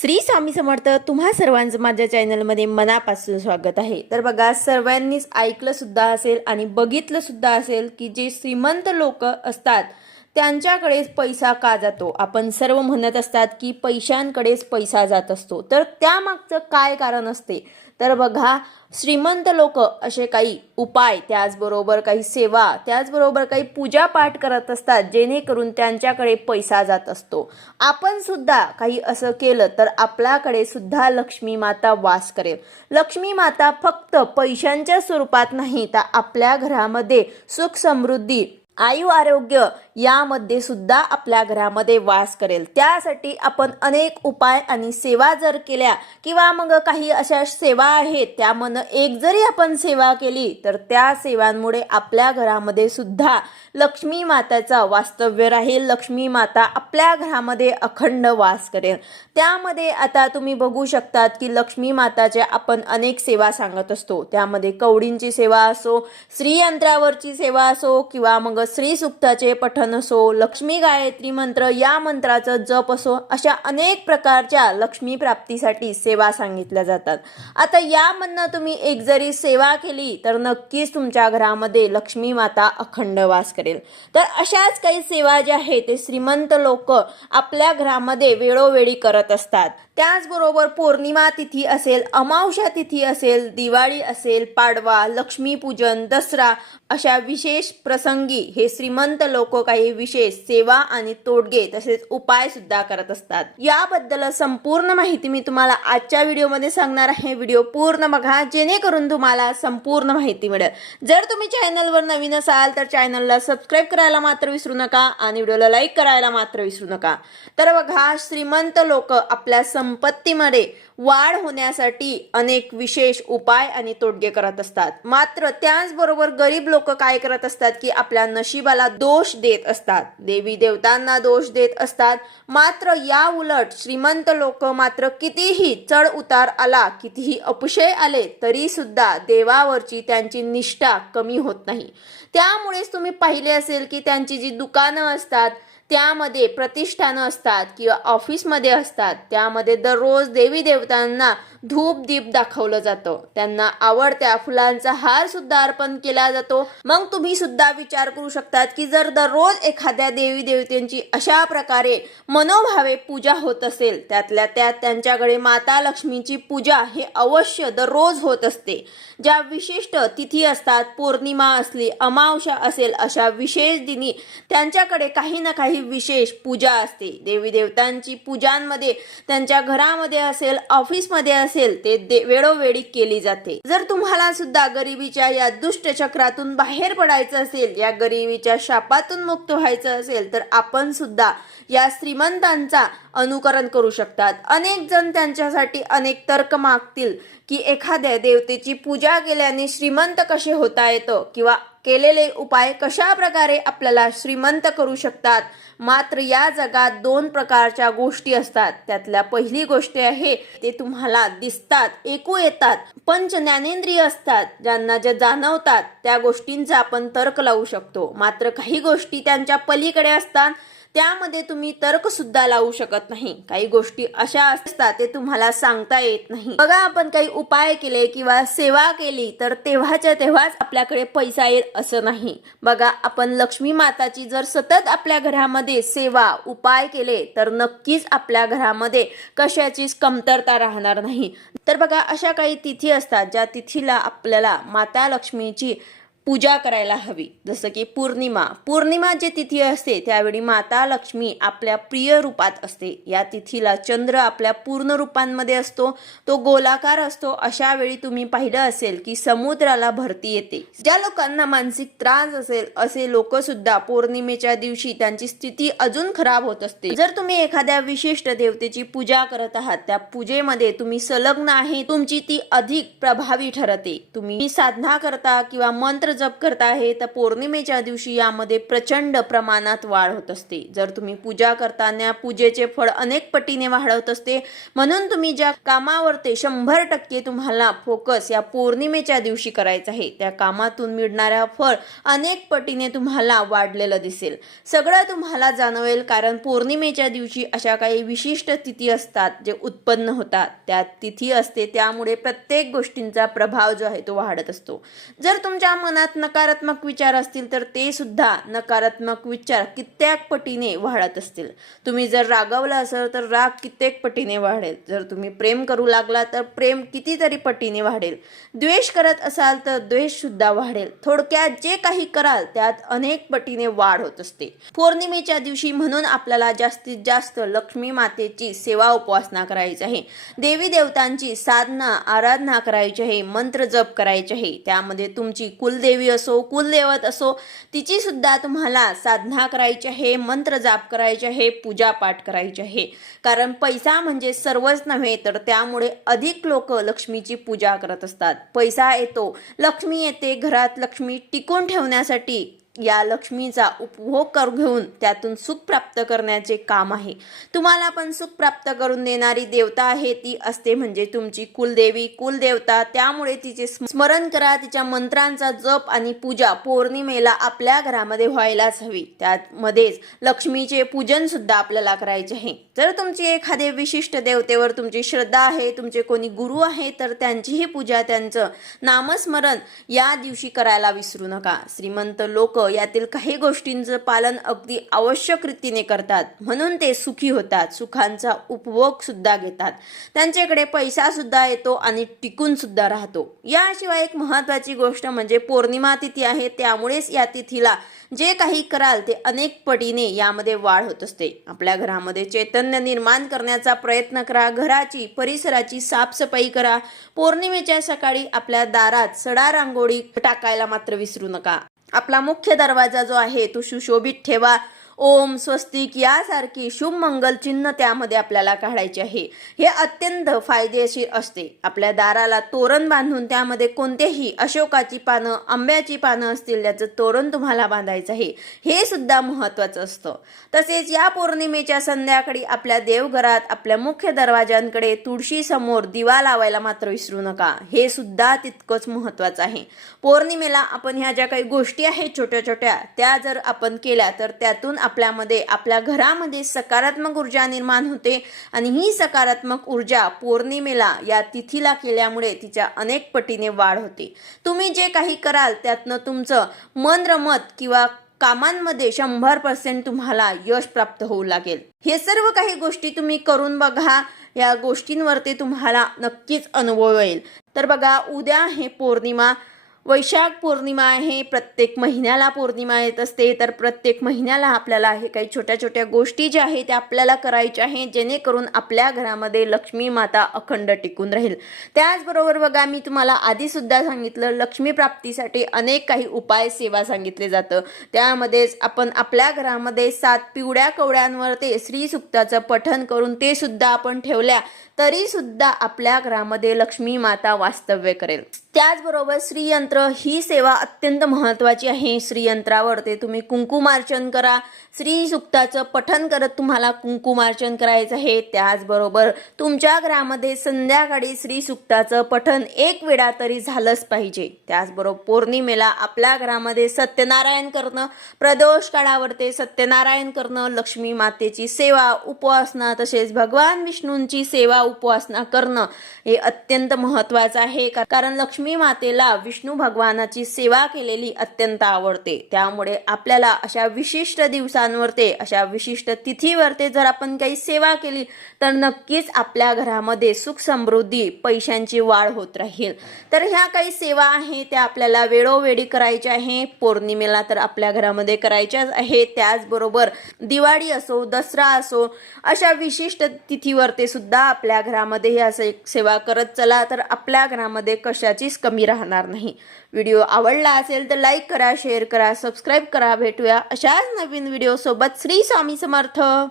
श्री स्वामी समर्थ तुम्हा सर्वांचं माझ्या चॅनलमध्ये मनापासून स्वागत आहे. तर बघा सर्वांनीच ऐकलं सुद्धा असेल आणि बघितलं सुद्धा असेल की जे श्रीमंत लोक असतात त्यांच्याकडेच पैसा का जातो? आपण सर्व म्हणत असतात की पैशांकडेच पैसा जात असतो. तर त्यामागचं काय कारण असते? तर बघा श्रीमंत लोक असे काही उपाय त्याचबरोबर काही सेवा त्याचबरोबर काही पूजापाठ करत असतात जेणेकरून त्यांच्याकडे पैसा जात असतो. आपण सुद्धा काही असं केलं तर आपल्याकडे सुद्धा लक्ष्मी माता वास करेल. लक्ष्मी माता फक्त पैशांच्या स्वरूपात नाही तर आपल्या घरामध्ये सुख समृद्धी आयु आरोग्य यामध्ये सुद्धा आपल्या घरामध्ये वास करेल. त्यासाठी आपण अनेक उपाय आणि सेवा जर केल्या किंवा मग काही अशा सेवा आहेत त्यामधनं एक जरी आपण सेवा केली तर त्या सेवांमुळे आपल्या घरामध्ये सुद्धा लक्ष्मी माताचा वास्तव्य राहील. लक्ष्मी माता आपल्या घरामध्ये अखंड वास करेल. त्यामध्ये आता तुम्ही बघू शकतात की लक्ष्मी माताच्या आपण अनेक सेवा सांगत असतो. त्यामध्ये कवडींची सेवा असो श्रीयंत्रावरची सेवा असो किंवा मग श्री सुक्ताचे पठण असो लक्ष्मी गायत्री मंत्र या मंत्राचा जप असो अशा अनेक प्रकारच्या लक्ष्मी प्राप्तीसाठी सेवा सांगितल्या जातात. आता यामधनं तुम्ही एक जरी सेवा केली तर नक्कीच तुमच्या घरामध्ये लक्ष्मी माता अखंड वास करेल. तर अशाच काही सेवा ज्या आहेत ते श्रीमंत लोक आपल्या घरामध्ये वेळोवेळी करत असतात. त्याचबरोबर पौर्णिमा तिथी असेल अमावस्या तिथी असेल दिवाळी असेल पाडवा लक्ष्मीपूजन दसरा अशा विशेष प्रसंगी हे श्रीमंत लोक काही विशेष सेवा आणि तोडगे तसेच उपाय सुद्धा करत असतात. याबद्दल संपूर्ण माहिती मी तुम्हाला आजच्या व्हिडिओमध्ये सांगणार आहे. व्हिडिओ पूर्ण बघा जेणेकरून तुम्हाला संपूर्ण माहिती मिळेल. जर तुम्ही चॅनलवर नवीन असाल तर चॅनलला सबस्क्राईब करायला मात्र विसरू नका आणि व्हिडिओला लाईक करायला मात्र विसरू नका. तर बघा श्रीमंत लोक आपल्या सम संपत्तीमध्ये वाढ होण्यासाठी अनेक विशेष उपाय आणि तोडगे करत असतात. मात्र त्याचबरोबर गरीब लोक काय करत असतात की आपल्या नशिबाला दोष देत असतात. देवी देवतांना दोष देत असतात. मात्र या उलट श्रीमंत लोक मात्र कितीही चढ उतार आला कितीही अपशय आले तरी सुद्धा देवावरची त्यांची निष्ठा कमी होत नाही. त्यामुळेच तुम्ही पाहिले असेल की त्यांची जी दुकानं असतात त्यामध्ये प्रतिष्ठानं असतात किंवा ऑफिसमध्ये असतात. त्यामध्ये दररोज देवी देवतांना धूप दीप दाखवलं जातं. त्यांना आवडत्या फुलांचा हार सुद्धा अर्पण केला जातो. मग तुम्ही सुद्धा विचार करू शकतात की जर दररोज एखाद्या देवी देवतेंची अशा प्रकारे मनोभावे पूजा होत असेल त्यातल्या त्यात त्यांच्याकडे माता लक्ष्मीची पूजा हे अवश्य दररोज होत असते. ज्या विशिष्ट तिथी असतात पौर्णिमा असली अमावस्या असेल अशा विशेष दिनी त्यांच्याकडे काही ना काही विशेष पूजा असते. देवी देवतांची पूजांमध्ये त्यांच्या घरामध्ये असेल ऑफिसमध्ये असेल ते दे- वेळोवेळी केली जाते. जर तुम्हाला सुद्धा गरिबीच्या या दुष्ट चक्रातून बाहेर पडायचं असेल या गरिबीच्या शापातून मुक्त व्हायचं असेल तर आपण सुद्धा या श्रीमंतांचा अनुकरण करू शकतात. अनेक जण त्यांच्यासाठी अनेक तर्क मागतील की एखाद्या देवतेची पूजा केल्याने श्रीमंत कसे होता येतं किंवा केलेले उपाय कशा प्रकारे आपल्याला श्रीमंत करू शकतात? मात्र या जगात दोन प्रकारच्या गोष्टी असतात. त्यातल्या पहिली गोष्ट आहे ते तुम्हाला दिसतात ऐकू येतात पंच ज्ञानेंद्रिय असतात ज्यांना जे जाणवतात त्या गोष्टींचा आपण तर्क लावू शकतो. मात्र काही गोष्टी त्यांच्या पलीकडे असतात त्यामध्ये तुम्ही तर्क सुद्धा लावू शकत नाही. काही गोष्टी अशा असतात ते तुम्हाला सांगता येत नाही. बघा आपण काही उपाय केले किंवा सेवा केली तर तेव्हाच्या तेव्हाच आपल्याकडे पैसा येत असं नाही. बघा आपण लक्ष्मी माताची जर सतत आपल्या घरामध्ये सेवा उपाय केले तर नक्कीच आपल्या घरामध्ये कशाचीच कमतरता राहणार नाही. तर बघा अशा काही तिथी असतात ज्या तिथीला आपल्याला माता लक्ष्मीची पूजा करायला हवी. जसं की पौर्णिमा. पौर्णिमा जे तिथी असते त्यावेळी माता लक्ष्मी आपल्या प्रिय रूपात असते. या तिथीला चंद्र आपल्या पूर्ण रूपांमध्ये असतो. तो गोलाकार असतो. अशा वेळी तुम्ही पाहिलं असेल की समुद्राला भरती येते. ज्या लोकांना मानसिक त्रास असेल असे लोक सुद्धा पौर्णिमेच्या दिवशी त्यांची स्थिती अजून खराब होत असते. जर तुम्ही एखाद्या विशिष्ट देवतेची पूजा करत आहात त्या पूजेमध्ये तुम्ही संलग्न आहे तुमची ती अधिक प्रभावी ठरते. तुम्ही साधना करता किंवा मंत्र जप करता आहे तर पौर्णिमेच्या दिवशी यामध्ये प्रचंड प्रमाणात वाढ होत असते. जर तुम्ही पूजा करताना पूजेचे फळ अनेक पटीने वाढवत असते म्हणून तुम्ही ज्या कामावर ते शंभर टक्के तुम्हाला फोकस या पौर्णिमेच्या दिवशी करायचं आहे त्या कामातून मिळणाऱ्या फळ अनेक पटीने तुम्हाला वाढलेलं दिसेल. सगळं तुम्हाला जाणवेल कारण पौर्णिमेच्या दिवशी अशा काही विशिष्ट तिथी असतात जे उत्पन्न होतात. त्या तिथी असते त्यामुळे प्रत्येक गोष्टींचा प्रभाव जो आहे तो वाढत असतो. जर तुमच्या मनात मनात नकारात्मक विचार असतील तर ते सुद्धा नकारात्मक विचार कित्येक पटीने वाढत असतील. तुम्ही जर रागवलं असाल तर राग कित्येक पटीने वाढेल. जर तुम्ही प्रेम करू लागला तर प्रेम कितीतरी पटीने वाढेल. द्वेष करत असाल तर द्वेष सुद्धा वाढेल. थोडक्यात जे काही कराल त्यात अनेक पटीने वाढ होत असते. पौर्णिमेच्या दिवशी म्हणून आपल्याला जास्तीत जास्त लक्ष्मी मातेची सेवा उपासना करायची आहे. देवी देवतांची साधना आराधना करायची आहे मंत्र जप करायचे आहे. त्यामध्ये तुमची कुलदेवी असो कुलदेवत असो तिची सुद्धा तुम्हाला साधना करायची आहे मंत्र जाप करायचे आहे पूजा पाठ करायचे आहे. कारण पैसा म्हणजे सर्वच नव्हे तर त्यामुळे अधिक लोक लक्ष्मीची पूजा करत असतात. पैसा येतो लक्ष्मी येते घरात लक्ष्मी टिकून ठेवण्यासाठी या लक्ष्मीचा उपभोग करून घेऊन त्यातून सुख प्राप्त करण्याचे काम आहे. तुम्हाला पण सुख प्राप्त करून देणारी देवता आहे ती असते म्हणजे तुमची कुलदेवी कुलदेवता. त्यामुळे तिचे स्मरण करा तिच्या मंत्रांचा जप आणि पूजा पौर्णिमेला आपल्या घरामध्ये व्हायलाच हवी. त्यामध्येच लक्ष्मीचे पूजन सुद्धा आपल्याला करायचे आहे. जर तुमची एखादे विशिष्ट देवतेवर तुमची श्रद्धा आहे तुमचे कोणी गुरु आहे तर त्यांचीही पूजा त्यांचं नामस्मरण या दिवशी करायला विसरू नका. श्रीमंत लोक यातील काही गोष्टींचं पालन अगदी आवश्यक रीतीने करतात. म्हणून ते सुखी होतात. सुखांचा उपभोग सुद्धा घेतात. त्यांच्याकडे पैसा सुद्धा येतो आणि टिकून सुद्धा राहतो. याशिवाय एक महत्वाची गोष्ट म्हणजे पौर्णिमा तिथी आहे. त्यामुळेच या तिथीला जे काही कराल ते अनेक पटीने यामध्ये वाढ होत असते. आपल्या घरामध्ये चैतन्य निर्माण करण्याचा प्रयत्न करा. घराची परिसराची साफसफाई करा. पौर्णिमेच्या सकाळी आपल्या दारात सडा रांगोळी टाकायला मात्र विसरू नका. आपला मुख्य दरवाजा जो आहे तो सुशोभित ठेवा. ओम स्वस्तिक यासारखी शुभमंगल चिन्ह त्यामध्ये आपल्याला काढायचे आहे. हे अत्यंत फायदेशीर असते. आपल्या दाराला तोरण बांधून त्यामध्ये कोणतेही अशोकाची पानं आंब्याची पानं असतील त्याचं तोरण तुम्हाला बांधायचं आहे. हे सुद्धा महत्त्वाचं असतं. तसेच या पौर्णिमेच्या संध्याकाळी आपल्या देवघरात आपल्या मुख्य दरवाजांकडे तुळशीसमोर दिवा लावायला मात्र विसरू नका. हे सुद्धा तितकंच महत्त्वाचं आहे. पौर्णिमेला आपण ह्या ज्या काही गोष्टी आहेत छोट्या छोट्या त्या जर आपण केल्या तर त्यातून आपल्यामध्ये आपल्या घरामध्ये सकारात्मक ऊर्जा निर्माण होते आणि ही सकारात्मक ऊर्जा पौर्णिमेला या तिथीला केल्यामुळे तिच्या अनेक पटीने वाढ होते. तुम्ही जे काही कराल त्यातनं तुमचं मन रमत किंवा कामांमध्ये शंभर पर्सेंट तुम्हाला यश प्राप्त होऊ लागेल. हे सर्व काही गोष्टी तुम्ही करून बघा. या गोष्टींवरती तुम्हाला नक्कीच अनुभव येईल. तर बघा उद्या आहे पौर्णिमा. वैशाख पौर्णिमा आहे प्रत्येक महिन्याला पौर्णिमा येत असते. तर प्रत्येक महिन्याला आपल्याला हे काही छोट्या छोट्या गोष्टी ज्या आहेत त्या आपल्याला करायच्या आहे जेणेकरून आपल्या घरामध्ये लक्ष्मी माता अखंड टिकून राहील. त्याचबरोबर बघा मी तुम्हाला आधीसुद्धा सांगितलं लक्ष्मी प्राप्तीसाठी अनेक काही उपाय सेवा सांगितले जातं. त्यामध्येच आपण आपल्या घरामध्ये सात पिवळ्या कवड्यांवर ते श्रीसुक्ताचं पठन करून ते सुद्धा आपण ठेवल्या तरीसुद्धा आपल्या घरामध्ये लक्ष्मी माता वास्तव्य करेल. त्याचबरोबर श्रीयंत्र ही सेवा अत्यंत महत्त्वाची आहे श्रीयंत्रावर. ते तुम्ही कुंकुमार्चन करा. श्री सुक्ताचं पठन करत तुम्हाला कुंकुमार्चन करायचं आहे. त्याचबरोबर तुमच्या घरामध्ये संध्याकाळी श्री सुक्ताचं पठन एक वेळा तरी झालंच पाहिजे. त्याचबरोबर पौर्णिमेला आपल्या घरामध्ये सत्यनारायण करणं प्रदोष काळावर ते सत्यनारायण करणं लक्ष्मी मातेची सेवा उपासना तसेच भगवान विष्णूंची सेवा उपासना करणं हे अत्यंत महत्त्वाचं आहे. का- कारण लक्ष्मी मातेला विष्णू भगवानाची सेवा केलेली अत्यंत आवडते. त्यामुळे आपल्याला अशा विशिष्ट दिवसांवर ते अशा विशिष्ट तिथीवर ते जर आपण काही सेवा केली तर नक्कीच आपल्या घरामध्ये सुख समृद्धी पैशांची वाढ होत राहील. तर ह्या काही सेवा आहे त्या आपल्याला वेळोवेळी करायच्या आहे पौर्णिमेला तर आपल्या घरामध्ये करायच्याच आहे त्याचबरोबर दिवाळी असो दसरा असो अशा विशिष्ट तिथीवर ते सुद्धा आपल्या घरामध्ये हे असं सेवा करत चला तर आपल्या घरामध्ये कशाचीच कमी राहणार नाही. व्हिडिओ आवडला असेल तर लाईक करा शेअर करा सबस्क्राईब करा. भेटूया अशाच नवीन व्हिडिओ सोबत श्री स्वामी समर्थ.